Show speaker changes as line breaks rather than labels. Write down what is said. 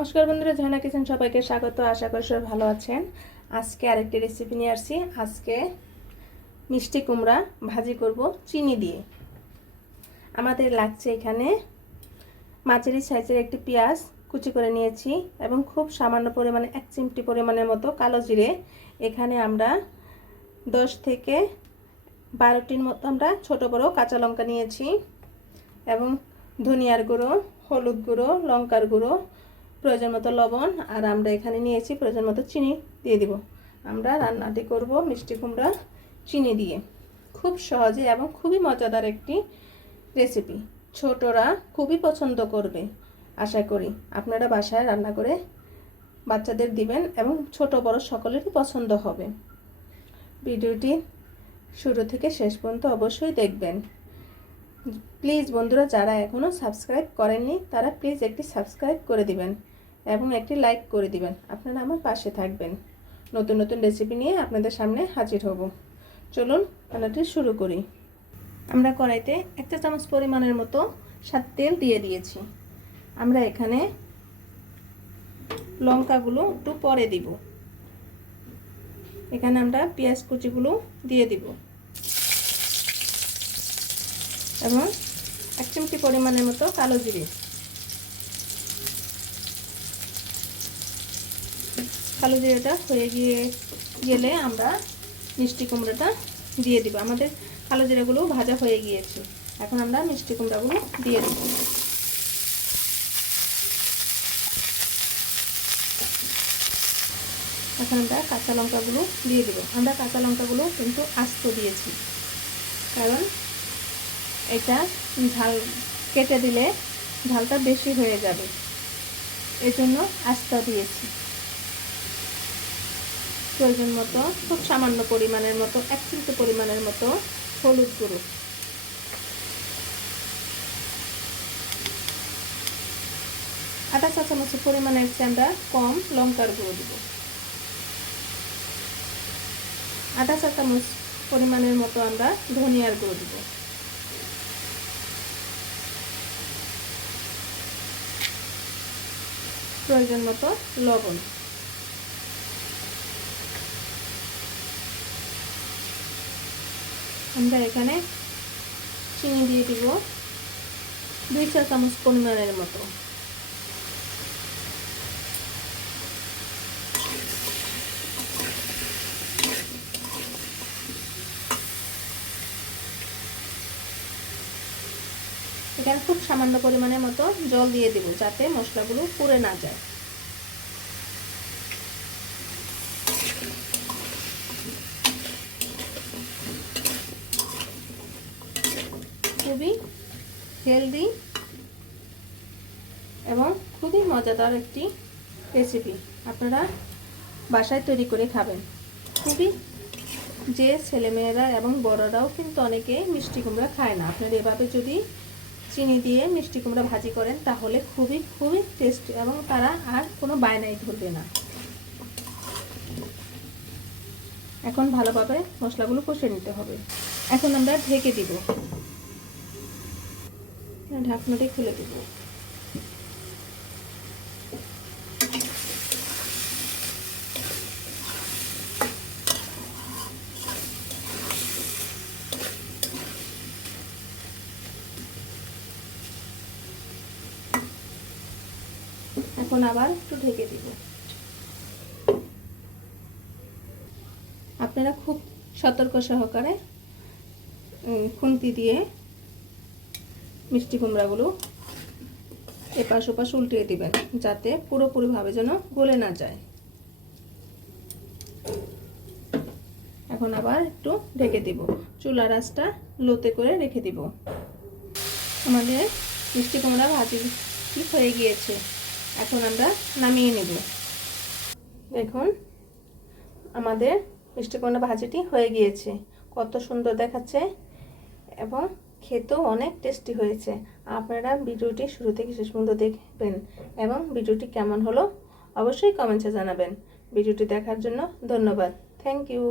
নমস্কার বন্ধুরা ঝানা কিচেন সবাইকে? স্বাগত, আশা করি সবাই ভালো আছেন। আজকে আরেকটি রেসিপি নিয়ে আসছি। আজকে মিষ্টি কুমড়া ভাজি করব চিনি দিয়ে। আমাদের লাগছে এখানে মাঝারি সাইজের একটি পেঁয়াজ কুচি করে নিয়েছি এবং খুব সামান্য পরিমাণে, এক চিমটি পরিমাণের মতো কালো জিরে। এখানে আমরা দশ থেকে বারোটির মতো আমরা ছোট বড় কাঁচা লঙ্কা নিয়েছি এবং ধনিয়ার গুঁড়ো, হলুদ গুঁড়ো, লঙ্কার গুঁড়ো প্রয়োজন মতো লবণ, আর আমরা এখানে নিয়েছি প্রয়োজন মতো চিনি দিয়ে দিব। আমরা রান্নাটি করব মিষ্টি কুমড়া চিনি দিয়ে। খুব সহজে এবং খুবই মজাদার একটি রেসিপি ছোটরা খুবই পছন্দ করবে, আশা করি। আপনারা বাসায় রান্না করে বাচ্চাদের দিবেন এবং ছোট বড় সকলেরই পছন্দ হবে। ভিডিওটি শুরু থেকে শেষ পর্যন্ত অবশ্যই দেখবেন। প্লিজ বন্ধুরা, যারা এখনও সাবস্ক্রাইব করেননি, তারা প্লিজ একটি সাবস্ক্রাইব করে দিবেন। এবং একটি লাইক করে দিবেন। আপনারা আমার পাশে থাকবেন। নতুন নতুন রেসিপি নিয়ে আপনাদের সামনে হাজির হব। চলুন রান্নাটি শুরু করি। আমরা কড়াইতে একটা চামচ পরিমাণের মতো সাত তেল দিয়ে দিয়েছি। আমরা এখানে লঙ্কাগুলো একটু পরে দিব। এখানে আমরা পেঁয়াজ কুচিগুলো দিয়ে দিব। এবং এক চিমটি পরিমাণের মতো কালো জিরে। কালো জিরেটা হয়ে গিয়ে গেলে আমরা মিষ্টি কুমড়োটা দিয়ে দিব। আমাদের কালো জিরাগুলো ভাজা হয়ে গিয়েছে। এখন আমরা মিষ্টি কুমড়াগুলো দিয়ে দেব। এখন আমরা কাঁচা লঙ্কাগুলো দিয়ে দেবো। আমরা কাঁচা লঙ্কাগুলো কিন্তু আস্ত দিয়েছি। কারণ এটা ঝাল কেটে দিলে ঝালটা বেশি হয়ে যাবে। এজন্য আস্তা দিয়েছি। প্রয়োজন মতো, খুব সামান্য পরিমাণের মতো, এক চিমটি পরিমাণের মতো হলুদ গুঁড়ো। আধা চা চামচ পরিমাণের চেয়ে আমরা কম লঙ্কার গুঁড়ো দেব। আধা চা চামচ পরিমাণের মতো আমরা ধনিয়ার গুঁড়ো দেব। প্রয়োজন মতো লবণ। আমরা এখানে চিনি দিয়ে দিব দুই চা চামচ পরিমাণের মতো। এখানে খুব সামান্য পরিমাণের মতো জল দিয়ে দেব যাতে মশলাগুলো পুড়ে না যায়। খুবই হেলদি এবং খুবই মজাদার একটি রেসিপি আপনারা বাসায় তৈরি করে খাবেন। খুবই যে ছেলেমেয়েরা এবং বড়রাও কিন্তু অনেকে মিষ্টি কুমড়া খায় না। আপনারা এভাবে যদি চিনি দিয়ে মিষ্টি কুমড়া ভাজি করেন, তাহলে খুবই খুবই টেস্টি এবং তারা আর কোনো বায়নাই ধরবে না। এখন ভালোভাবে মশলাগুলো কষে নিতে হবে। এখন আমরা ঢেকে দিব। ঢাকনাটি খুলে দিব। এখন আবার একটু ঢেকে দিব। আপনারা খুব সতর্ক সহকারে খুন্তি দিয়ে মিষ্টি কুমড়াগুলো এপাশ ওপাশ উল্টিয়ে দিবেন, যাতে পুরোপুরিভাবে যেন গলে না যায়। এখন আবার একটু ঢেকে দিব, চুলা রাসটা লোতে করে রেখে দিব। আমাদের মিষ্টি কুমড়া ভাজি ঠিক হয়ে গিয়েছে, এখন আমরা নামিয়ে নেব। দেখুন, আমাদের মিষ্টি কুমড়া ভাজিটি হয়ে গিয়েছে, কত সুন্দর দেখাচ্ছে। এবং খেতেও অনেক টেস্টি হয়েছে। আপনারা ভিডিওটি শুরু থেকে শেষ পর্যন্ত দেখবেন এবং ভিডিওটি কেমন হলো অবশ্যই কমেন্টসে জানাবেন। ভিডিওটি দেখার জন্য ধন্যবাদ। Thank you